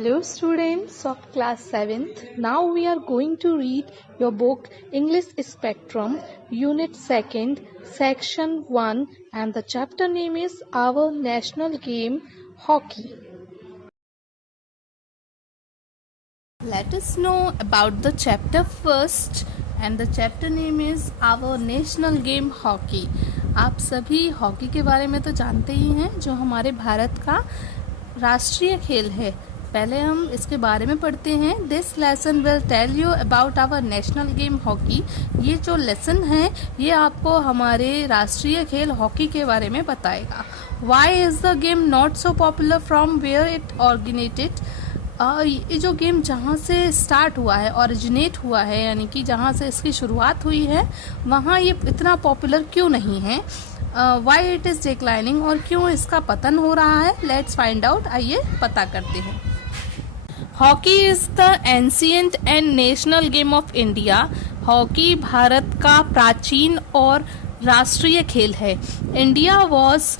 Hello students of class 7th. Now we are going to read your book English Spectrum, Unit 2nd, Section 1, and the chapter name is Our National Game, Hockey. Let us know about the chapter first, and the chapter name is Our National Game, Hockey. आप सभी hockey के बारे में तो जानते ही हैं, जो हमारे भारत का राष्ट्रीय खेल है. पहले हम इसके बारे में पढ़ते हैं. This lesson will tell you about our national game hockey. ये जो लेसन है ये आपको हमारे राष्ट्रीय खेल हॉकी के बारे में बताएगा. Why is the game not so popular from where it originated. ये जो गेम जहाँ से स्टार्ट हुआ है, ओरिजिनेट हुआ है, यानी कि जहाँ से इसकी शुरुआत हुई है वहाँ ये इतना पॉपुलर क्यों नहीं है. वाई इट इज़ डिक्लाइनिंग, और क्यों इसका पतन हो रहा है. Let's find out. आइए पता करते हैं. Hockey is the ancient and national game of India. Hockey Bharat का प्राचीन और राष्ट्रीय खेल है. India was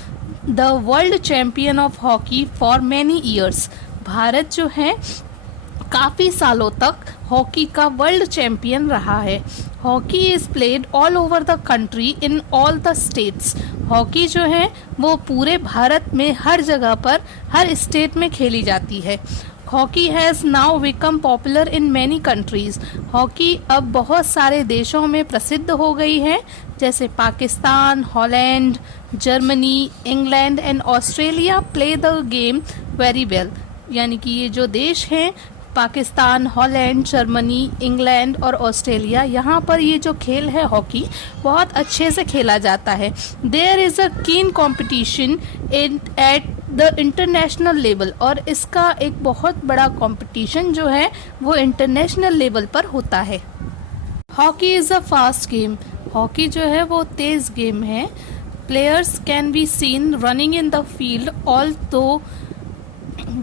the world champion of hockey for many years. Bharat जो है काफ़ी सालों तक हॉकी का वर्ल्ड चैम्पियन रहा है. Hockey is played all over the country in all the states. Hockey जो है वो पूरे भारत में हर जगह पर, हर स्टेट में खेली जाती है. Hockey has now become popular in many countries. Hockey अब बहुत सारे देशों में प्रसिद्ध हो गई है, जैसे Pakistan, Holland, Germany, England and Australia play the game very well. यानी कि ये जो देश हैं, पाकिस्तान, हॉलैंड, जर्मनी, इंग्लैंड और ऑस्ट्रेलिया, यहाँ पर ये जो खेल है हॉकी बहुत अच्छे से खेला जाता है. देयर इज़ अ कीन competition at the international level. और इसका एक बहुत बड़ा कंपटीशन जो है वो इंटरनेशनल लेवल पर होता है. Hockey is a fast game. Hockey जो है वो तेज़ गेम है. Players can be seen running in the field although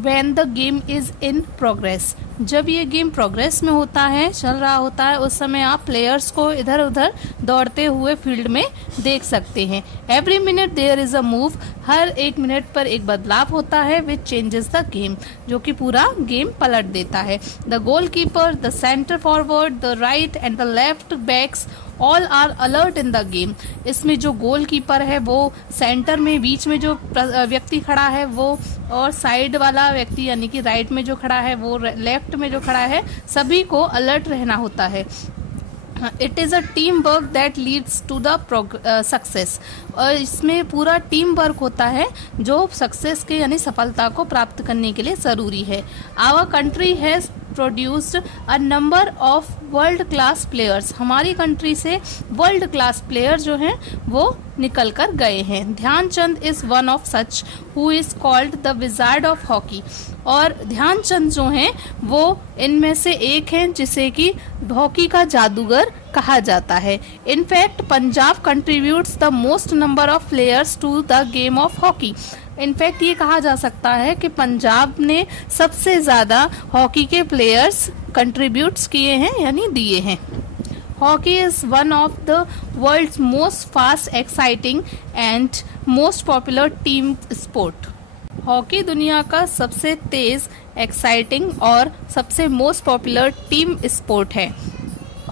when the game is in progress. जब ये गेम प्रोग्रेस में होता है, चल रहा होता है, उस समय आप प्लेयर्स को इधर उधर दौड़ते हुए फील्ड में देख सकते हैं. Every minute there is a move. हर एक मिनट पर एक बदलाव होता है विच चेंजेस द गेम, जो कि पूरा गेम पलट देता है. The goal keeper, the centre forward, the right and the left backs all are alert in the game. इसमें जो गोल कीपर है वो सेंटर में, बीच में जो व्यक्ति खड़ा है वो, और साइड वाला व्यक्ति यानी कि राइट में जो खड़ा है वो, लेफ्ट में जो खड़ा है, सभी को अलर्ट रहना होता है. It is a team work that leads to the success. और इसमें पूरा टीम वर्क होता है जो सक्सेस के यानी सफलता को प्राप्त करने के लिए ज़रूरी है. Our country has produced a number of world class players. हमारी कंट्री से वर्ल्ड क्लास प्लेयर जो हैं वो निकल कर गए हैं. Dhyan Chand is one of such who is called the wizard of hockey. और ध्यानचंद जो हैं वो इनमें से एक हैं जिसे कि हॉकी का जादूगर कहा जाता है. In fact Punjab contributes the most number of players to the game of hockey. In fact ये कहा जा सकता है कि पंजाब ने सबसे ज़्यादा हॉकी के प्लेयर्स कंट्रीब्यूट्स किए हैं यानी दिए हैं. Hockey is one of the world's most fast, exciting and most popular team sport. Hockey दुनिया का सबसे तेज़, एक्साइटिंग और सबसे मोस्ट पॉपुलर टीम स्पोर्ट है.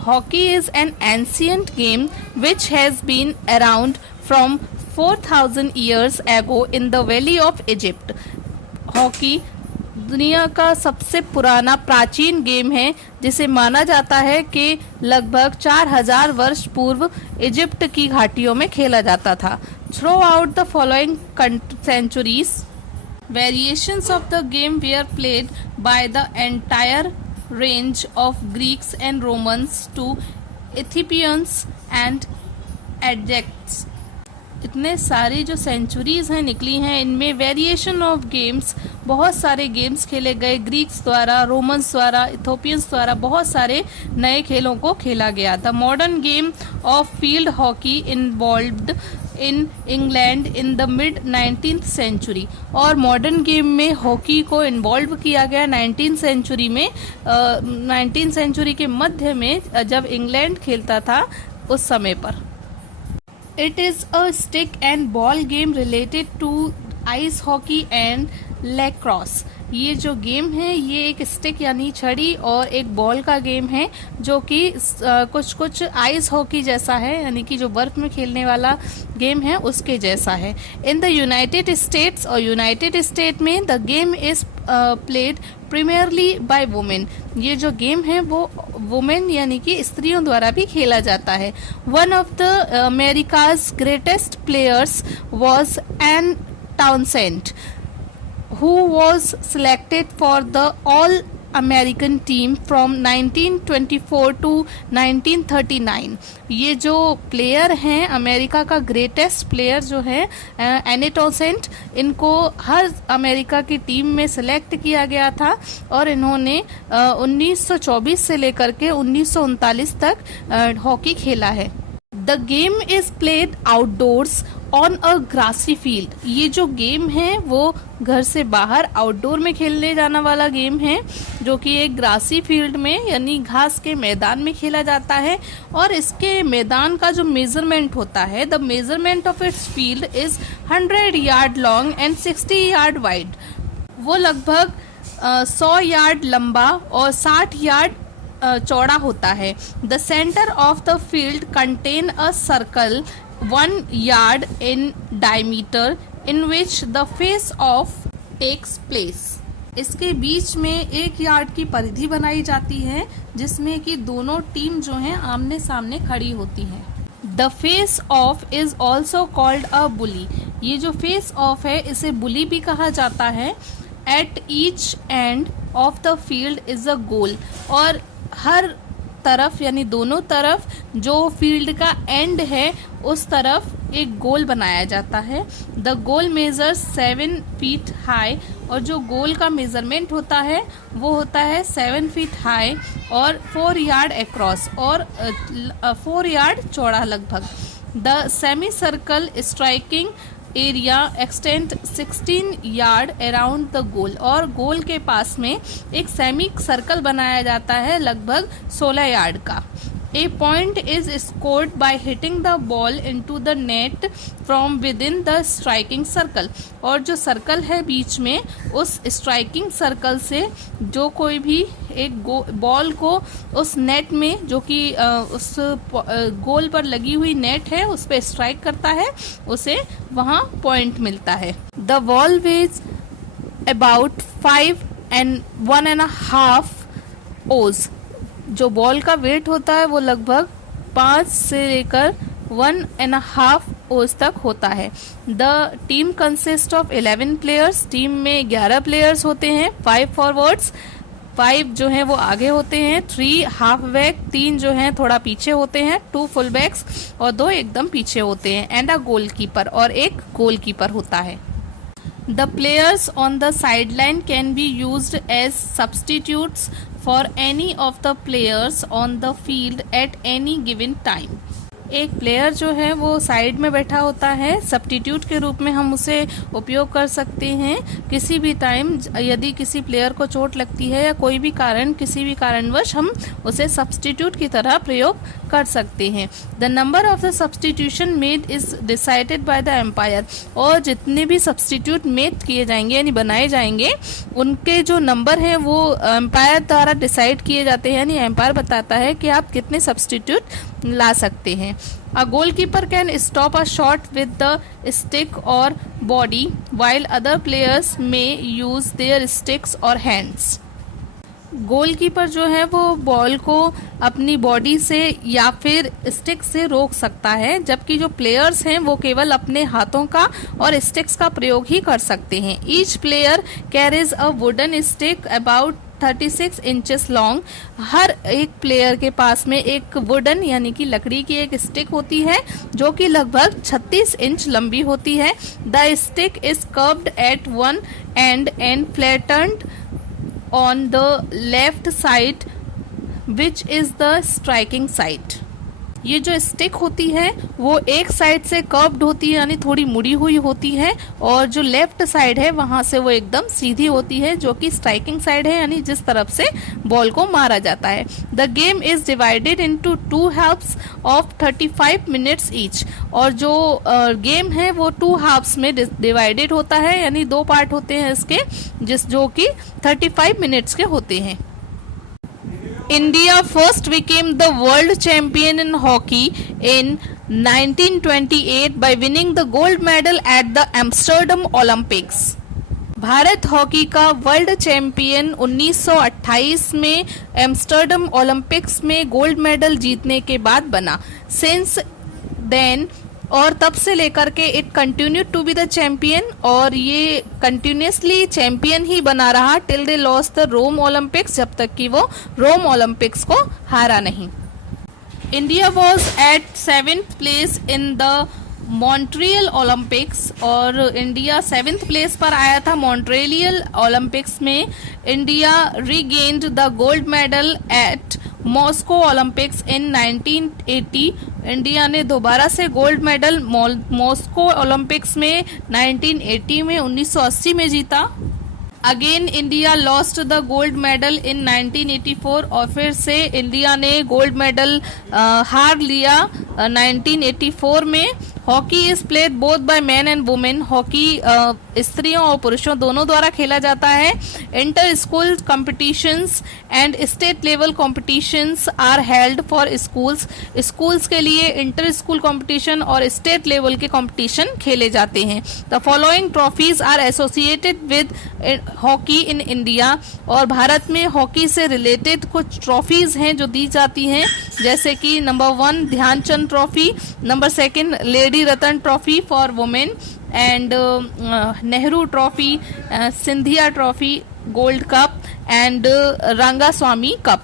Hockey is an ancient game which has been around from 4000 years ago in the valley of Egypt. Hockey दुनिया का सबसे पुराना प्राचीन गेम है जिसे माना जाता है कि लगभग 4000 वर्ष पूर्व इजिप्ट की घाटियों में खेला जाता था. Throughout the following centuries variations of the game were played by the entire range of Greeks and Romans to Ethiopians and एडजेक्ट्स. इतने सारी जो सेंचुरीज हैं निकली हैं, इनमें वेरिएशन ऑफ गेम्स, बहुत सारे गेम्स खेले गए. ग्रीक्स द्वारा, रोमन्स द्वारा, इथोपियंस द्वारा बहुत सारे नए खेलों को खेला गया. The modern game of field hockey involved in England in the mid 19th century. और मॉडर्न गेम में हॉकी को इन्वॉल्व किया गया 19th सेंचुरी में. 19th सेंचुरी के मध्य में जब इंग्लैंड खेलता था उस समय पर. It is a stick and ball game related to ice hockey and lacrosse. ये जो गेम है ये एक स्टिक यानी छड़ी और एक बॉल का गेम है, जो कि कुछ आइस हॉकी जैसा है, यानी कि जो बर्फ में खेलने वाला गेम है उसके जैसा है। इन द यूनाइटेड स्टेट्स, और यूनाइटेड स्टेट में the game is played primarily by women. ये जो गेम है वो वुमेन यानी कि स्त्रियों द्वारा भी खेला जाता है। One of the America's greatest players was Anne Townsend, who was selected for the All American team from 1924 to 1939। ये जो प्लेयर हैं अमेरिका का ग्रेटेस्ट प्लेयर जो है एनी टाउनसेंड, इनको हर अमेरिका की टीम में सेलेक्ट किया गया था और इन्होंने 1924 से लेकर के 1939 तक हॉकी खेला है। The game is played outdoors on a grassy field. ये जो गेम है वो घर से बाहर आउटडोर में खेलने जाना वाला गेम है, जो कि एक ग्रासी फील्ड में यानी घास के मैदान में खेला जाता है। और इसके मैदान का जो मेजरमेंट होता है, the measurement of its field is 100 yard long and 60 yard wide. वो लगभग 100 यार्ड लंबा और 60 यार्ड चौड़ा होता है। The centre of the field contain a circle 1 yard in diameter in which the face off takes place। इसके बीच में 1 yard की परिधि बनाई जाती है जिसमें कि दोनों टीम जो हैं आमने सामने खड़ी होती हैं। The face off is also called a bully. ये जो फेस ऑफ है इसे बुली भी कहा जाता है। At each end of the field is a goal, और हर तरफ यानी दोनों तरफ जो फील्ड का एंड है उस तरफ एक गोल बनाया जाता है। The goal measures 7 feet high, और जो गोल का मेजरमेंट होता है वो होता है 7 फीट हाई और 4 यार्ड अक्रॉस, और 4 यार्ड चौड़ा लगभग। The semi circle striking area extend 16 yard around the goal, और गोल के पास में एक सेमी सर्कल बनाया जाता है लगभग 16 यार्ड का। A point is scored by hitting the ball into the net from within the striking circle, और जो सर्कल है बीच में उस स्ट्राइकिंग सर्कल से जो कोई भी एक बॉल को उस नेट में, जो कि उस गोल पर लगी हुई नेट है, उस पर स्ट्राइक करता है, उसे वहाँ पॉइंट मिलता है। The ball ways about 5 and 1.5 oz। जो बॉल का वेट होता है वो लगभग 5 से लेकर 1.5 ओज तक होता है। The team consist of 11 players. Team में 11 प्लेयर्स होते हैं। 5 फॉरवर्ड्स, 5 जो हैं वो आगे होते हैं, 3 हाफ बैक, 3 जो हैं थोड़ा पीछे होते हैं, 2 फुल बैक्स और 2 एकदम पीछे होते हैं, एंड अ गोलकीपर, और एक गोलकीपर होता है। The players on the sideline can be used as substitutes for any of the players on the field at any given time। एक प्लेयर जो है वो साइड में बैठा होता है, सब्स्टिट्यूट के रूप में हम उसे उपयोग कर सकते हैं किसी भी टाइम। यदि किसी प्लेयर को चोट लगती है या कोई भी किसी भी कारणवश हम उसे सब्स्टिट्यूट की तरह प्रयोग कर सकते हैं। The number of the substitution made is decided by the umpire, और जितने भी सब्स्टिट्यूट मेड किए जाएंगे यानी बनाए जाएंगे उनके जो नंबर हैं वो एम्पायर द्वारा डिसाइड किए जाते हैं, यानी एम्पायर बताता है कि आप कितने सब्स्टिट्यूट ला सकते हैं। A goalkeeper can stop a shot with the stick or body, while other players may use their sticks or hands। Goalkeeper जो है वो बॉल को अपनी बॉडी से या फिर स्टिक से रोक सकता है, जबकि जो प्लेयर्स हैं वो केवल अपने हाथों का और स्टिक्स का प्रयोग ही कर सकते हैं। Each player carries a wooden stick about 36 inches long. हर एक प्लेयर के पास में एक वुडन यानी कि लकड़ी की एक स्टिक होती है जो कि लगभग 36 इंच लंबी होती है। The stick is curved at one end flattened on the left side which is the striking side। ये जो स्टिक होती है वो एक साइड से कर्व्ड होती है यानी थोड़ी मुड़ी हुई होती है, और जो लेफ्ट साइड है वहां से वो एकदम सीधी होती है, जो कि स्ट्राइकिंग साइड है यानी जिस तरफ से बॉल को मारा जाता है। The game is divided into 2 halves of 35 minutes each, और जो गेम है वो 2 हाफ्स में डिवाइडेड होता है यानी 2 पार्ट होते हैं इसके, जो कि 35 मिनट्स के होते हैं। India first became the world champion in hockey in 1928 by winning the gold medal at the Amsterdam Olympics. Bharat hockey का वर्ल्ड चैंपियन 1928 में एम्स्टर्डम ओलंपिक्स में गोल्ड मेडल जीतने के बाद बना। सिंस देन, और तब से लेकर के it continued to be the champion, और ये कंटिन्यूसली चैंपियन ही बना रहा till they lost the Rome Olympics, जब तक कि वो रोम ओलंपिक्स को हारा नहीं। India was at 7th place in the Montreal Olympics, और इंडिया 7th प्लेस पर आया था मॉन्ट्रियल ओलंपिक्स में। India regained the gold medal at Moscow Olympics in 1980। India ने दोबारा से गोल्ड मेडल मॉस्को ओलंपिक्स में 1980 में 1980 में जीता। Again India lost the gold medal in 1984, और फिर से इंडिया ने गोल्ड मेडल हार लिया 1984 में। Hockey is played both by men and women, hockey स्त्रियों और पुरुषों दोनों द्वारा खेला जाता है। Inter school competitions and state level competitions are held for schools, schools के लिए इंटर स्कूल कॉम्पिटिशन और स्टेट लेवल के कॉम्पिटिशन खेले जाते हैं। The following trophies are associated with hockey in India, और भारत में हॉकी से रिलेटेड कुछ ट्रॉफीज हैं जो दी जाती हैं, जैसे कि number 1 Dhyan Chand trophy, number 2 lady Ratan trophy for women, and Nehru trophy, Scindia trophy, gold cup and Rangaswamy cup.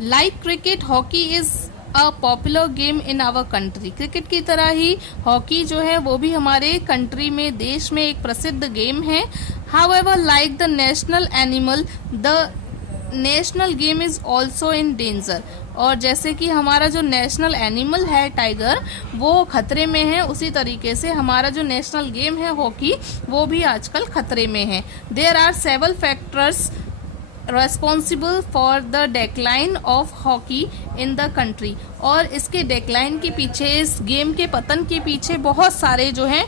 Like cricket, hockey is a popular game in our country. Cricket की तरह ही हॉकी जो है वो भी हमारे कंट्री में, देश में एक प्रसिद्ध गेम है। However, like the national animal, the national game is also in danger. और जैसे कि हमारा जो नेशनल एनिमल है टाइगर, वो खतरे में है, उसी तरीके से हमारा जो नेशनल गेम है हॉकी, वो भी आजकल खतरे में है। There are several factors responsible for the decline of hockey in the country, और इसके डेक्लाइन के पीछे, इस गेम के पतन के पीछे बहुत सारे जो हैं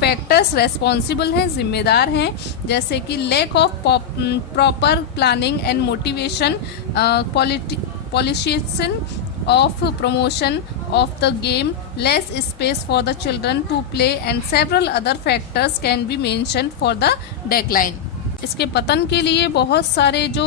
फैक्टर्स रेस्पॉन्सिबल हैं, जिम्मेदार हैं, जैसे कि lack of proper planning and motivation, politician of promotion of the game, less space for the children to play, and several other factors can be mentioned for the decline. इसके पतन के लिए बहुत सारे जो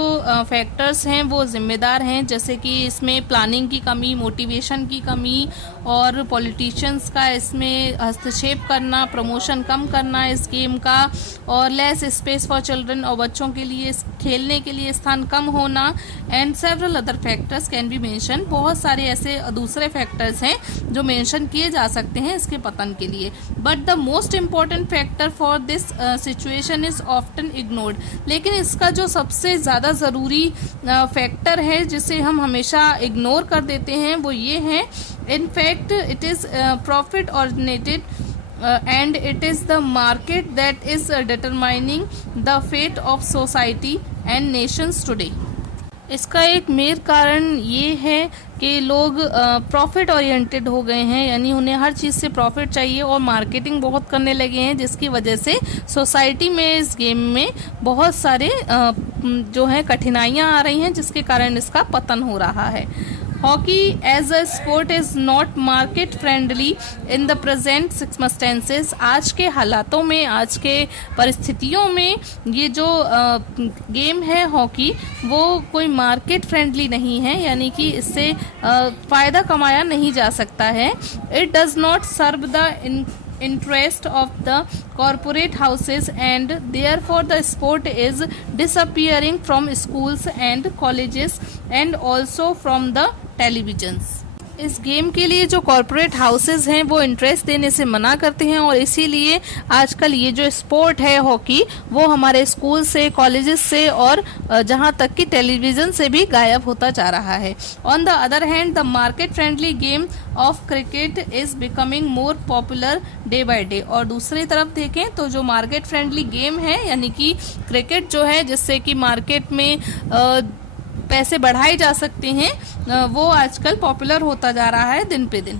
फैक्टर्स हैं वो जिम्मेदार हैं, जैसे कि इसमें प्लानिंग की कमी, मोटिवेशन की कमी, और पॉलिटिशियंस का इसमें हस्तक्षेप करना, प्रमोशन कम करना इस गेम का, और लेस स्पेस फॉर चिल्ड्रन, और बच्चों के लिए खेलने के लिए स्थान कम होना, and several other factors can be mention. बहुत सारे ऐसे दूसरे फैक्टर्स हैं जो मेंशन किए जा सकते हैं इसके पतन के लिए। But the most important factor for this situation is often ignored, लेकिन इसका जो सबसे ज़्यादा ज़रूरी फैक्टर है जिसे हम हमेशा इग्नोर कर देते हैं वो ये है, in fact it is profit oriented and it is the market that is determining the fate of society and nations today. इसका एक मेन कारण ये है कि लोग प्रॉफिट ओरिएंटेड हो गए हैं, यानी उन्हें हर चीज़ से प्रॉफिट चाहिए और मार्केटिंग बहुत करने लगे हैं, जिसकी वजह से सोसाइटी में इस गेम में बहुत सारे जो है कठिनाइयाँ आ रही हैं, जिसके कारण इसका पतन हो रहा है। Hockey as a sport is not market friendly in the present circumstances. आज के हालातों में, आज के परिस्थितियों में ये जो गेम है हॉकी, वो कोई मार्केट फ्रेंडली नहीं है, यानी कि इससे फ़ायदा कमाया नहीं जा सकता है। It does not serve the interest of the corporate houses and therefore the sport is disappearing from schools and colleges and also from the televisions. इस गेम के लिए जो कॉरपोरेट हाउसेस हैं वो इंटरेस्ट देने से मना करते हैं और इसीलिए आजकल ये जो स्पोर्ट है हॉकी वो हमारे स्कूल से, कॉलेजेस से और जहां तक कि टेलीविज़न से भी गायब होता जा रहा है। On the other hand the market friendly game of cricket is becoming more popular day by day. और दूसरी तरफ देखें तो जो मार्केट फ्रेंडली गेम है यानी कि क्रिकेट जो है जिससे कि मार्केट में पैसे बढ़ाए जा सकते हैं वो आजकल पॉपुलर होता जा रहा है दिन पे दिन।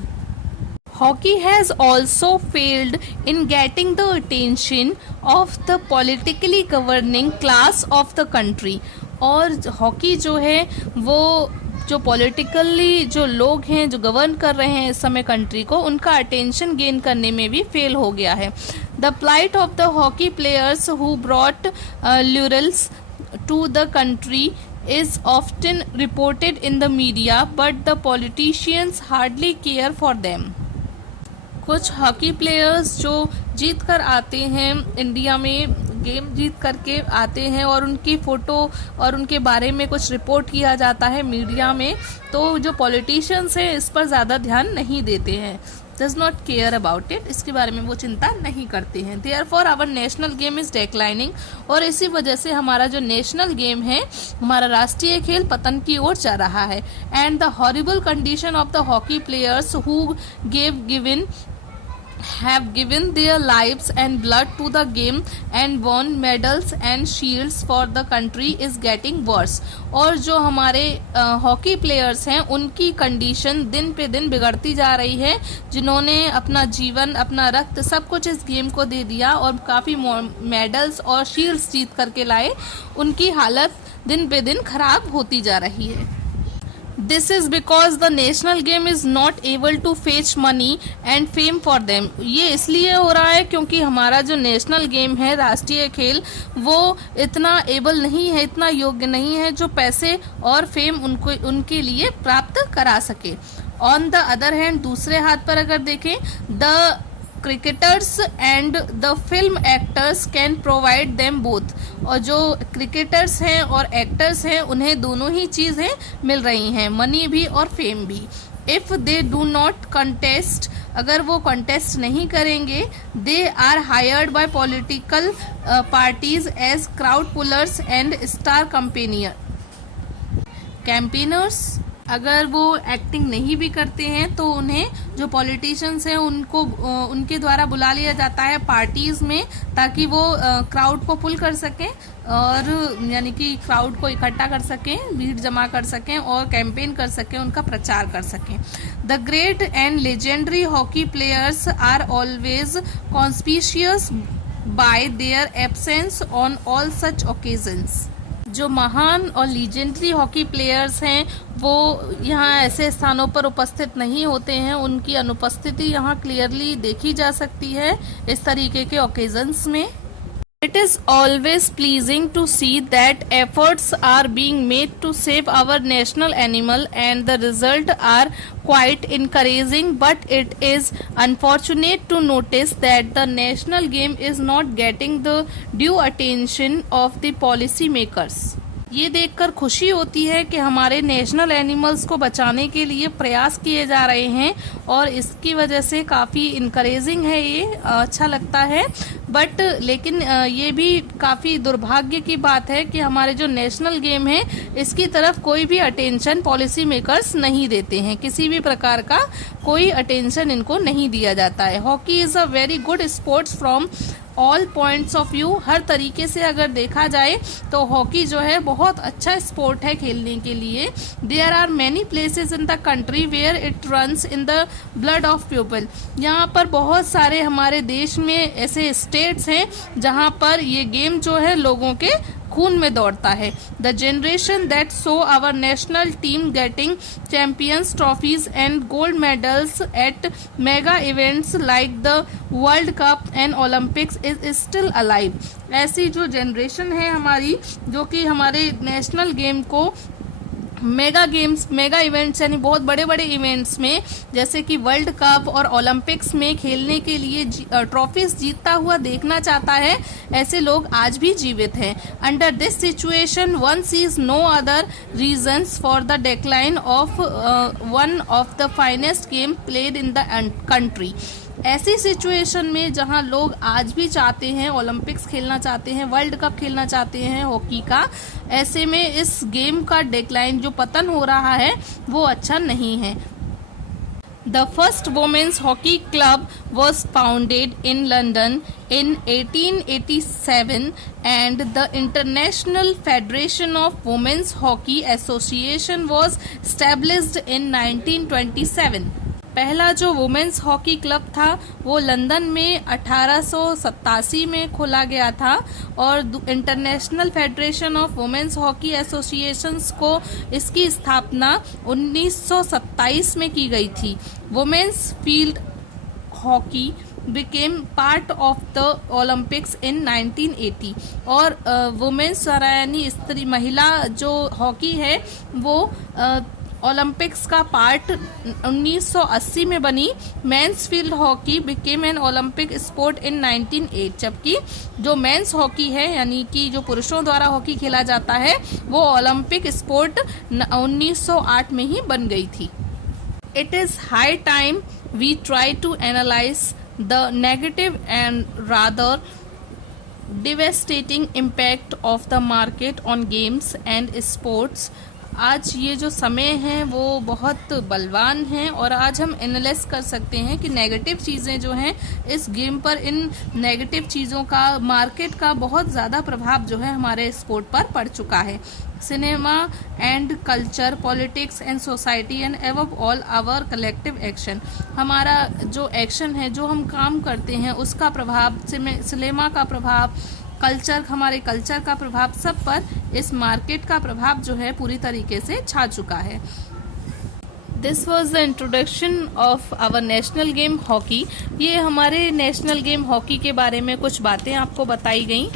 Hockey has also failed in getting the attention of the politically governing class of the country। और हॉकी जो है वो जो पॉलिटिकली जो लोग हैं जो गवर्न कर रहे हैं इस समय कंट्री को, उनका अटेंशन गेन करने में भी फेल हो गया है। The plight of the hockey players who brought laurels to the country is often reported in the media, but the politicians hardly care for them। कुछ हॉकी प्लेयर्स जो जीत कर आते हैं इंडिया में, गेम जीत करके आते हैं और उनकी फ़ोटो और उनके बारे में कुछ रिपोर्ट किया जाता है मीडिया में, तो जो पॉलिटिशियंस हैं इस पर ज़्यादा ध्यान नहीं देते हैं, does not care about it, इसके बारे में वो चिंता नहीं करते हैं। Therefore our national game is declining. और इसी वजह से हमारा जो नेशनल गेम है, हमारा राष्ट्रीय खेल पतन की ओर जा रहा है। And the horrible condition of the hockey players who have given their lives and blood to the game and won medals and shields for the country is getting worse। और जो हमारे हॉकी प्लेयर्स हैं उनकी condition दिन पे दिन बिगड़ती जा रही है, जिन्होंने अपना जीवन, अपना रक्त, सब कुछ इस गेम को दे दिया और काफ़ी मेडल्स और शील्ड्स जीत करके लाए, उनकी हालत दिन पे दिन खराब होती जा रही है। This is because the national game is not able to fetch money and fame for them। ये इसलिए हो रहा है क्योंकि हमारा जो नेशनल गेम है, राष्ट्रीय खेल, वो इतना एबल नहीं है, इतना योग्य नहीं है जो पैसे और फेम उनके लिए प्राप्त करा सके। ऑन द अदर हैंड, दूसरे हाथ पर अगर देखें, the cricketers and the film actors can provide them both. और जो क्रिकेटर्स हैं और एक्टर्स हैं उन्हें दोनों ही चीज़ें मिल रही हैं, मनी भी और फेम भी। If they do not contest, अगर वो कंटेस्ट नहीं करेंगे, they are hired by political parties as crowd pullers and star campaigners. अगर वो एक्टिंग नहीं भी करते हैं तो उन्हें जो पॉलिटिशियंस हैं उनको उनके द्वारा बुला लिया जाता है पार्टीज़ में, ताकि वो क्राउड को पुल कर सकें और यानी कि क्राउड को इकट्ठा कर सकें, भीड़ जमा कर सकें और कैंपेन कर सकें, उनका प्रचार कर सकें। The great and legendary hockey players are always conspicuous by their absence on all such occasions. जो महान और लीजेंडरी हॉकी प्लेयर्स हैं वो यहाँ ऐसे स्थानों पर उपस्थित नहीं होते हैं, उनकी अनुपस्थिति यहाँ क्लियरली देखी जा सकती है इस तरीके के ओकेजन्स में। It is always pleasing to see that efforts are being made to save our national animal and the result are quite encouraging, but it is unfortunate to notice that the national game is not getting the due attention of the policy makers। ये देखकर खुशी होती है कि हमारे national animals को बचाने के लिए प्रयास किए जा रहे हैं और इसकी वजह से काफ़ी इनकरेजिंग है, ये अच्छा लगता है। बट लेकिन ये भी काफ़ी दुर्भाग्य की बात है कि हमारे जो नेशनल गेम है इसकी तरफ कोई भी अटेंशन पॉलिसी मेकर्स नहीं देते हैं, किसी भी प्रकार का कोई अटेंशन इनको नहीं दिया जाता है। Hockey is a very good sports from all points of view. हर तरीके से अगर देखा जाए तो हॉकी जो है बहुत अच्छा स्पोर्ट है खेलने के लिए। There are many places in the country where it runs in the blood of people. यहाँ पर बहुत सारे हमारे देश में ऐसे स्टेट्स हैं जहाँ पर ये गेम जो है लोगों के खून में दौड़ता है। The generation that saw our national team getting champions trophies and gold medals at mega events like the world cup and Olympics is still alive. ऐसी जो जनरेशन है हमारी जो कि हमारे नेशनल गेम को मेगा गेम्स, मेगा इवेंट्स यानी बहुत बड़े बड़े इवेंट्स में, जैसे कि वर्ल्ड कप और ओलंपिक्स में खेलने के लिए ट्रॉफीज जीतता हुआ देखना चाहता है, ऐसे लोग आज भी जीवित हैं। Under this situation one sees no other reasons for the decline of one of the finest game played in the country. ऐसी सिचुएशन में जहां लोग आज भी चाहते हैं, ओलंपिक्स खेलना चाहते हैं, वर्ल्ड कप खेलना चाहते हैं हॉकी का, ऐसे में इस गेम का डिक्लाइन, जो पतन हो रहा है, वो अच्छा नहीं है। The first women's hockey club was founded in London in 1887 and the International Federation of Women's Hockey Association was established in 1927. पहला जो वुमेन्स हॉकी क्लब था वो लंदन में 1887 में खोला गया था और international federation of women's hockey associations को इसकी स्थापना 1927 में की गई थी। Women's field hockey became part of the Olympics in 1980 और वुमेन्स यानी स्त्री महिला जो हॉकी है वो ओलंपिक्स का पार्ट 1980 में बनी। Men's field hockey became an Olympic sport in 1908, जबकि जो मेंस हॉकी है यानी कि जो पुरुषों द्वारा हॉकी खेला जाता है वो ओलंपिक स्पोर्ट 1908 में ही बन गई थी। It is high time we try to analyse the negative and rather devastating impact of the market on games and sports। आज ये जो समय है वो बहुत बलवान है और आज हम एनालाइज कर सकते हैं कि नेगेटिव चीज़ें जो हैं इस गेम पर, इन नेगेटिव चीज़ों का, मार्केट का बहुत ज़्यादा प्रभाव जो है हमारे स्पोर्ट पर पड़ चुका है। Cinema and culture, politics and society and above all our collective action, हमारा जो एक्शन है, जो हम काम करते हैं, उसका प्रभाव, सिनेमा का प्रभाव, कल्चर, हमारे कल्चर का प्रभाव, सब पर इस मार्केट का प्रभाव जो है पूरी तरीके से छा चुका है। This was the introduction of our national game hockey. ये हमारे नेशनल गेम हॉकी के बारे में कुछ बातें आपको बताई गई।